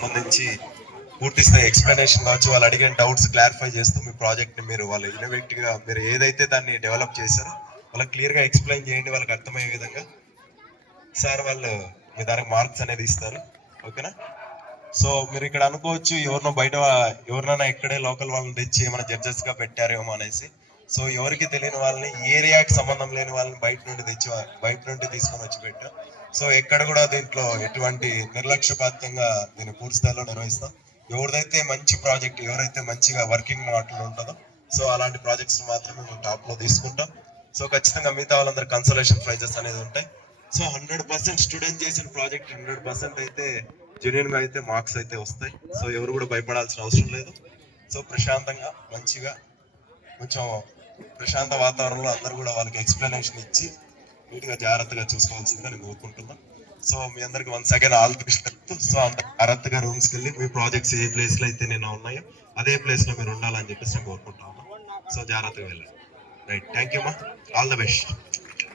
సంబంధించి పూర్తి స్థాయి ఎక్స్ప్లెనేషన్ కావచ్చు, వాళ్ళు అడిగిన డౌట్స్ క్లారిఫై చేస్తూ మీ ప్రాజెక్ట్ని మీరు వాళ్ళు ఇన్నోవేటివ్గా మీరు ఏదైతే దాన్ని డెవలప్ చేశారో వాళ్ళకి క్లియర్గా ఎక్స్ప్లెయిన్ చేయండి, వాళ్ళకి అర్థమయ్యే విధంగా. సార్ వాళ్ళు మీ దానికి మార్క్స్ అనేది ఇస్తారు, ఓకేనా? సో మీరు ఇక్కడ అనుకోవచ్చు ఎవరినో బయట ఎవరినైనా ఇక్కడే లోకల్ వాళ్ళని తెచ్చి ఏమైనా జడ్జెస్గా పెట్టారేమో అనేసి. సో ఎవరికి తెలియని వాళ్ళని, ఏరియాకి సంబంధం లేని వాళ్ళని బయట నుండి తీసుకొని వచ్చి పెట్టాం. సో ఎక్కడ కూడా దీంట్లో ఎటువంటి నిర్లక్ష్యపాతంగా దీన్ని పూర్తి స్థాయిలో నిర్వహిస్తాం. ఎవరిదైతే మంచి ప్రాజెక్ట్, ఎవరైతే మంచిగా వర్కింగ్ మాటలు ఉంటుందో సో అలాంటి ప్రాజెక్ట్స్ మాత్రమే మేము టాప్ లో తీసుకుంటాం. సో ఖచ్చితంగా మిగతా వాళ్ళందరూ కన్సలేషన్ ప్రైజెస్ అనేది ఉంటాయి. సో 100% స్టూడెంట్ చేసిన ప్రాజెక్ట్ 100% అయితే జెన్యున్ గా అయితే మార్క్స్ అయితే వస్తాయి. సో ఎవరు కూడా భయపడాల్సిన అవసరం లేదు. సో ప్రశాంతంగా మంచిగా కొంచెం ప్రశాంత వాతావరణంలో అందరూ కూడా వాళ్ళకి ఎక్స్ప్లెనేషన్ ఇచ్చి నీట్గా జాగ్రత్తగా చూసుకోవాల్సిందిగా నేను కోరుకుంటున్నాను. సో మీ అందరికి once again all the best. So అంత జాగ్రత్తగా రూమ్స్కి వెళ్ళి మీ ప్రాజెక్ట్స్ ఏ ప్లేస్ లో అయితే నేను ఉన్నాయో అదే ప్లేస్ లో మీరు ఉండాలని చెప్పేసి నేను కోరుకుంటాను. సో జాగ్రత్తగా వెళ్ళండి. రైట్, థ్యాంక్ యూ మా, ఆల్ ద బెస్ట్.